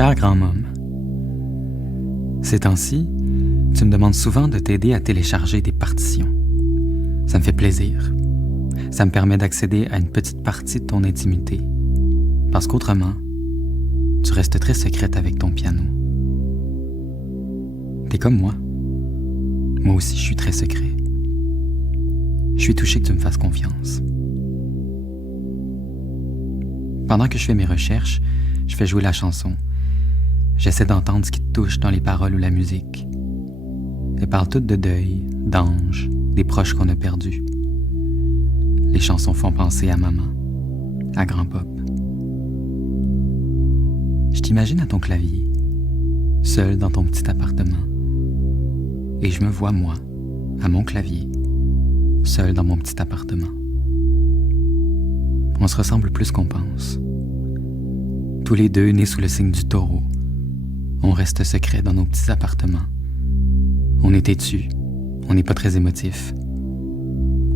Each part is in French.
Cher grand-môme, ces temps-ci, tu me demandes souvent de t'aider à télécharger des partitions. Ça me fait plaisir. Ça me permet d'accéder à une petite partie de ton intimité. Parce qu'autrement, tu restes très secrète avec ton piano. T'es comme moi. Moi aussi, je suis très secret. Je suis touché que tu me fasses confiance. Pendant que je fais mes recherches, je fais jouer la chanson. J'essaie d'entendre ce qui te touche dans les paroles ou la musique. Elles parlent toutes de deuil, d'anges, des proches qu'on a perdus. Les chansons font penser à maman, à grand-pop. Je t'imagine à ton clavier, seul dans ton petit appartement. Et je me vois, moi, à mon clavier, seul dans mon petit appartement. On se ressemble plus qu'on pense. Tous les deux nés sous le signe du taureau. On reste secret dans nos petits appartements. On est têtus, on n'est pas très émotif.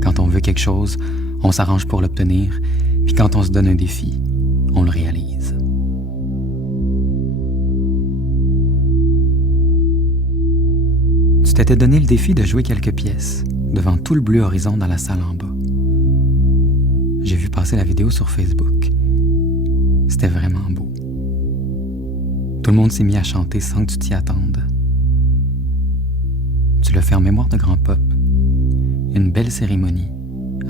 Quand on veut quelque chose, on s'arrange pour l'obtenir, puis quand on se donne un défi, on le réalise. Tu t'étais donné le défi de jouer quelques pièces, devant tout le bleu horizon dans la salle en bas. J'ai vu passer la vidéo sur Facebook. C'était vraiment beau. Tout le monde s'est mis à chanter sans que tu t'y attendes. Tu l'as fait en mémoire de grand pop. Une belle cérémonie,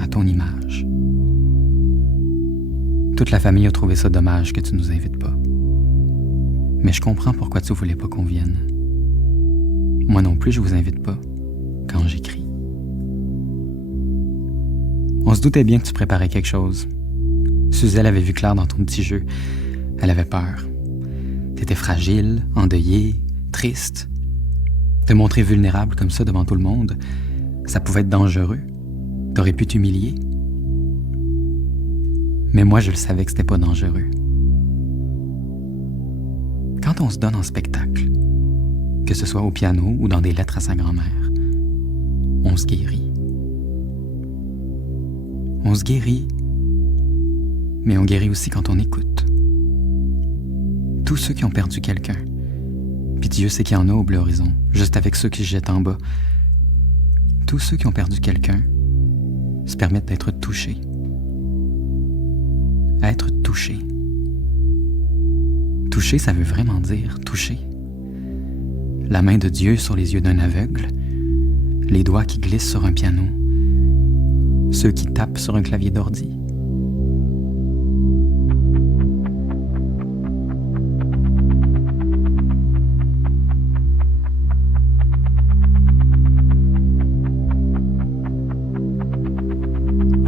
à ton image. Toute la famille a trouvé ça dommage que tu nous invites pas. Mais je comprends pourquoi tu voulais pas qu'on vienne. Moi non plus, je vous invite pas quand j'écris. On se doutait bien que tu préparais quelque chose. Suzelle avait vu clair dans ton petit jeu. Elle avait peur. T'étais fragile, endeuillée, triste. Te montrer vulnérable comme ça devant tout le monde, ça pouvait être dangereux. T'aurais pu t'humilier. Mais moi, je le savais que c'était pas dangereux. Quand on se donne en spectacle, que ce soit au piano ou dans des lettres à sa grand-mère, on se guérit. On se guérit, mais on guérit aussi quand on écoute. Tous ceux qui ont perdu quelqu'un, puis Dieu sait qu'il y en a au bleu horizon, juste avec ceux qui se jettent en bas, tous ceux qui ont perdu quelqu'un se permettent d'être touchés. Être touché. Toucher, ça veut vraiment dire toucher. La main de Dieu sur les yeux d'un aveugle, les doigts qui glissent sur un piano, ceux qui tapent sur un clavier d'ordi.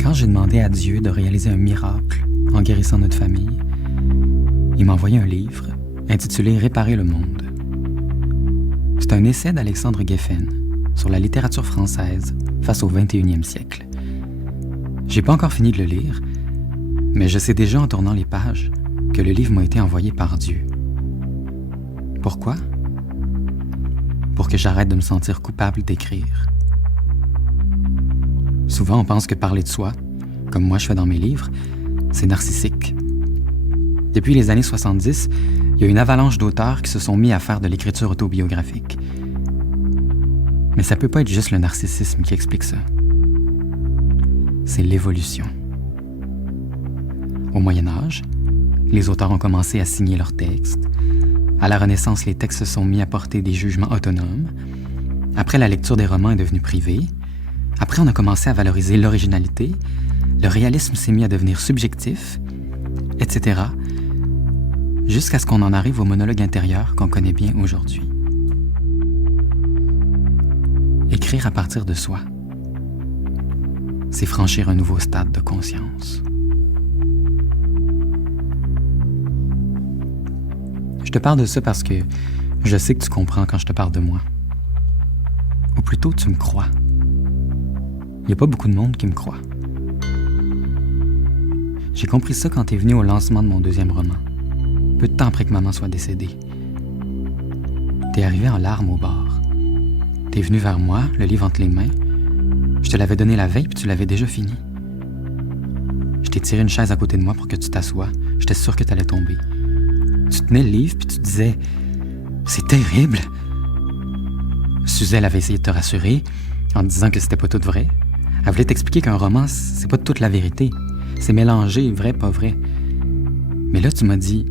Quand j'ai demandé à Dieu de réaliser un miracle en guérissant notre famille, il m'a envoyé un livre intitulé « Réparer le monde ». C'est un essai d'Alexandre Gueffen sur la littérature française face au 21e siècle. J'ai pas encore fini de le lire, mais je sais déjà en tournant les pages que le livre m'a été envoyé par Dieu. Pourquoi? Pour que j'arrête de me sentir coupable d'écrire. Souvent, on pense que parler de soi, comme moi je fais dans mes livres, c'est narcissique. Depuis les années 70, il y a une avalanche d'auteurs qui se sont mis à faire de l'écriture autobiographique. Mais ça peut pas être juste le narcissisme qui explique ça. C'est l'évolution. Au Moyen Âge, les auteurs ont commencé à signer leurs textes. À la Renaissance, les textes se sont mis à porter des jugements autonomes. Après, la lecture des romans est devenue privée. Après, on a commencé à valoriser l'originalité. Le réalisme s'est mis à devenir subjectif, etc., jusqu'à ce qu'on en arrive au monologue intérieur qu'on connaît bien aujourd'hui. Écrire à partir de soi, c'est franchir un nouveau stade de conscience. Je te parle de ça parce que je sais que tu comprends quand je te parle de moi. Ou plutôt, tu me crois. Il n'y a pas beaucoup de monde qui me croit. J'ai compris ça quand t'es venu au lancement de mon deuxième roman, peu de temps après que maman soit décédée. T'es arrivé en larmes au bar. T'es venu vers moi, le livre entre les mains. Je te l'avais donné la veille, puis tu l'avais déjà fini. Je t'ai tiré une chaise à côté de moi pour que tu t'assoies. J'étais sûr que t'allais tomber. Tu tenais le livre puis tu disais « C'est terrible ». Suzelle avait essayé de te rassurer en te disant que c'était pas tout vrai. Elle voulait t'expliquer qu'un roman, c'est pas toute la vérité. C'est mélangé, vrai, pas vrai. Mais là, tu m'as dit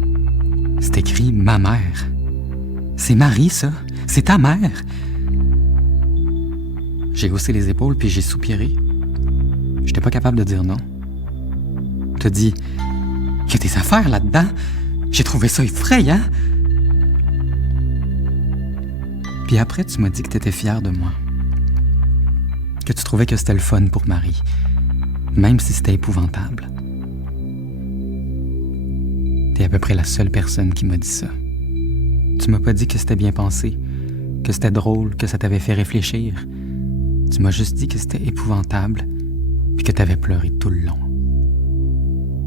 « C'est écrit « ma mère ». C'est Marie, ça. C'est ta mère. J'ai haussé les épaules puis j'ai soupiré. J'étais pas capable de dire non. T'as dit « Il y a des affaires là-dedans. J'ai trouvé ça effrayant. » Puis après, tu m'as dit que t'étais fière de moi. Que tu trouvais que c'était le fun pour Marie, même si c'était épouvantable. T'es à peu près la seule personne qui m'a dit ça. Tu m'as pas dit que c'était bien pensé, que c'était drôle, que ça t'avait fait réfléchir. Tu m'as juste dit que c'était épouvantable, puis que t'avais pleuré tout le long.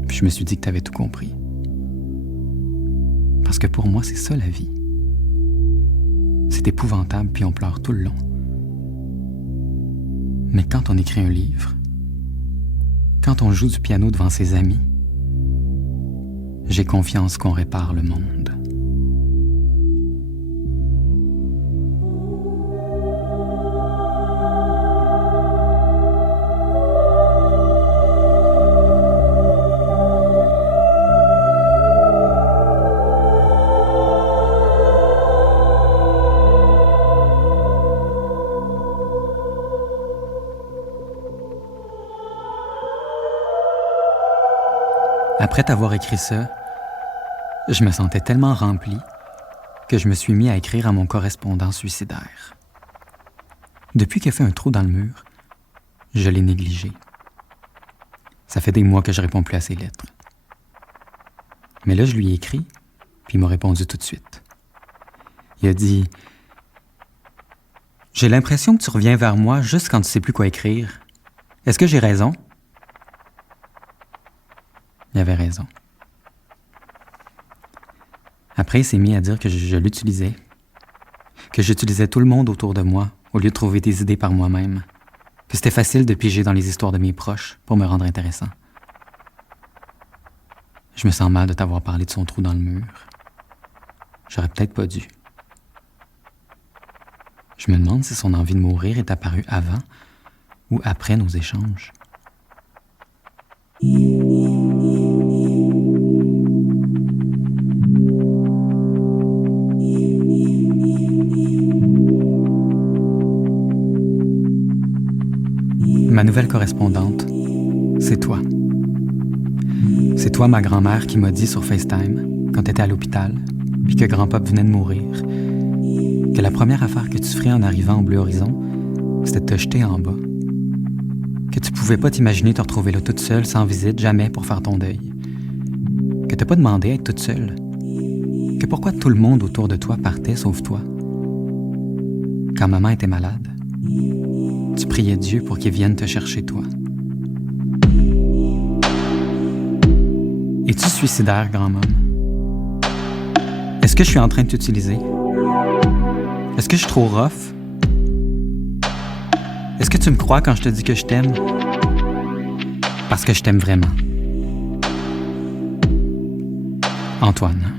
Puis je me suis dit que t'avais tout compris. Parce que pour moi, c'est ça la vie. C'est épouvantable, puis on pleure tout le long. Mais quand on écrit un livre, quand on joue du piano devant ses amis, j'ai confiance qu'on répare le monde. Après t'avoir écrit ça, je me sentais tellement rempli que je me suis mis à écrire à mon correspondant suicidaire. Depuis qu'il a fait un trou dans le mur, je l'ai négligé. Ça fait des mois que je réponds plus à ses lettres. Mais là, je lui ai écrit, puis il m'a répondu tout de suite. Il a dit « J'ai l'impression que tu reviens vers moi juste quand tu sais plus quoi écrire. Est-ce que j'ai raison? » Il avait raison. Après, il s'est mis à dire que je l'utilisais, que j'utilisais tout le monde autour de moi au lieu de trouver des idées par moi-même, que c'était facile de piger dans les histoires de mes proches pour me rendre intéressant. Je me sens mal de t'avoir parlé de son trou dans le mur. J'aurais peut-être pas dû. Je me demande si son envie de mourir est apparue avant ou après nos échanges. Ma nouvelle correspondante, c'est toi. C'est toi, ma grand-mère, qui m'a dit sur FaceTime, quand t'étais à l'hôpital, puis que grand-pap venait de mourir, que la première affaire que tu ferais en arrivant au Bleu Horizon, c'était de te jeter en bas. Que tu pouvais pas t'imaginer te retrouver là toute seule, sans visite, jamais pour faire ton deuil. Que t'as pas demandé à être toute seule. Que pourquoi tout le monde autour de toi partait sauf toi. Quand maman était malade, tu priais Dieu pour qu'il vienne te chercher toi. Es-tu suicidaire, grand-môme? Est-ce que je suis en train de t'utiliser? Est-ce que je suis trop rough? Est-ce que tu me crois quand je te dis que je t'aime? Parce que je t'aime vraiment. Antoine.